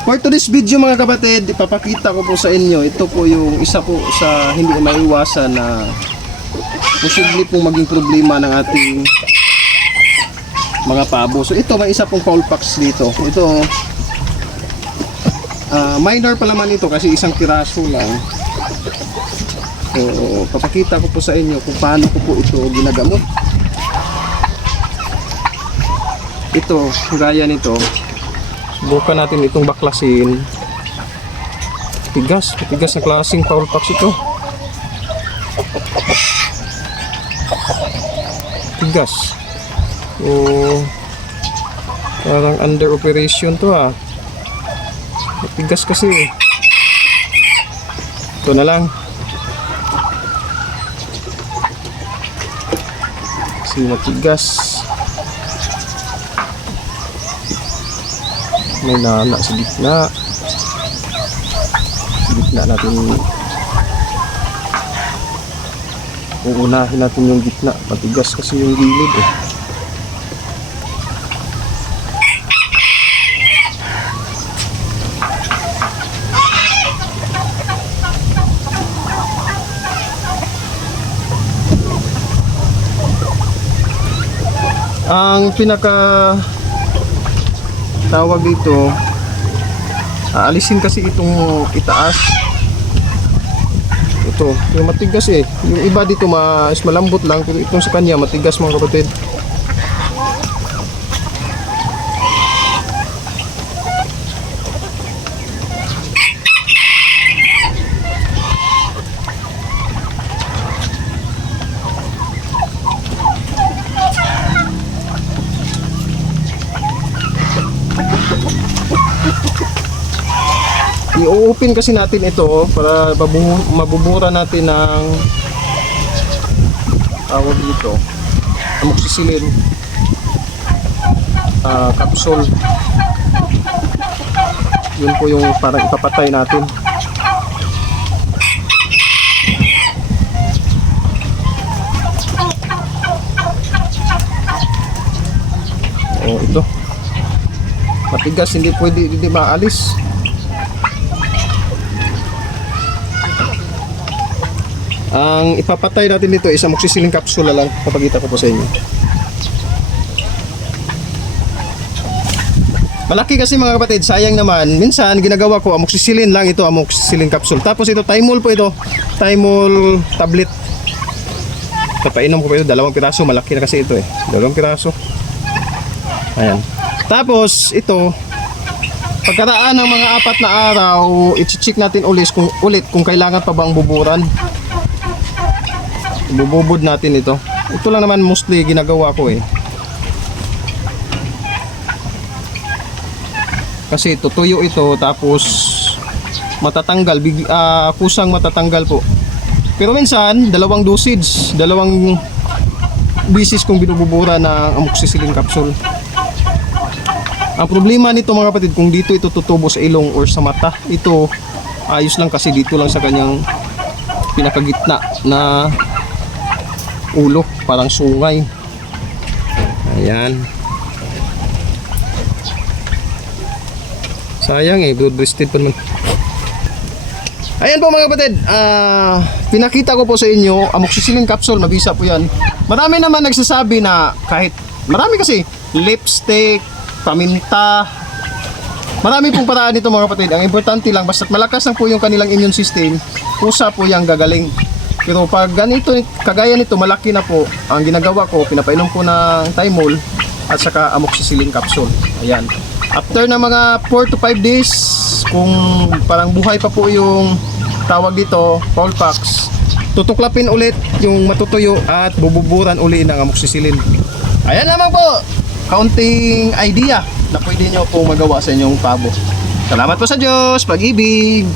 For today's video mga kapatid, ipapakita ko po sa inyo, ito po yung isa po sa hindi maiwasan na posible pong maging problema ng ating mga pabo. So ito, may isa pong foul pox dito. Ito, minor pa naman ito kasi isang piraso lang. So, papakita ko po sa inyo kung paano ko po ito ginagamot. Ito, gaya nito. Subukan natin itong baklasin. Tigas na klaseng foul pox ito. Tigas. So, parang under operation to Tigas kasi. Ito na lang. Kasi matigas. May nana sa gitna. Sa gitna natin. Uunahin natin yung gitna. Matigas kasi yung gilid Ang pinaka tawag dito, aalisin kasi itong itaas. Ito, yung matigas yung iba dito mas malambot lang, pero itong sa kanya matigas mga kapatid. I-open kasi natin ito para mabubura natin ng tawag dito amoxicillin capsule. Yun po yung parang ipapatay natin. Ito matigas, hindi pwede, hindi maalis. Ang ipapatay natin dito is amoxicillin capsule lang. Papakita ko po sa inyo. Malaki kasi mga kapatid, sayang naman. Minsan ginagawa ko amoxicillin lang, ito amoxicillin capsule. Tapos ito Thymol po ito. Thymol tablet. Papainom ko po ito, 2 piraso. Malaki na kasi ito 2 piraso. Ayan. Tapos ito, pagkaraan ng mga 4 na araw, i-check natin ulit kung kailangan pa bang buburan. Bububod natin ito. Ito lang naman mostly ginagawa ko kasi tutuyo ito tapos matatanggal, kusang matatanggal po. Pero minsan 2 dosage, 2 bisis kung binububura ng amoxicillin capsule. Ang problema nito mga kapatid, kung dito ito tutubo sa ilong or sa mata, ito ayos lang kasi dito lang sa kanyang pinakagitna na ulo, parang sungay. Ayan. Sayang blood-rested pa naman. Ayan po mga kapatid, pinakita ko po sa inyo amoxicillin capsule, mabisa po yan. Marami naman nagsasabi na kahit, marami kasi, lipstick, paminta, marami pong paraan dito mga kapatid. Ang importante lang, basta malakas lang po yung kanilang immune system, kusa po yung gagaling. Pero pag ganito, kagaya nito, malaki na po, ang ginagawa ko, pinapainom ko ng Thymol at saka amoxicillin capsule. Ayan. After na mga 4 to 5 days, kung parang buhay pa po yung tawag dito, foul pox, tutuklapin ulit yung matutuyo at bububuran uli ng amoxicillin. Ayan naman po, kaunting idea na pwede nyo pong magawa sa inyong pabo. Salamat po sa Diyos, pag-ibig!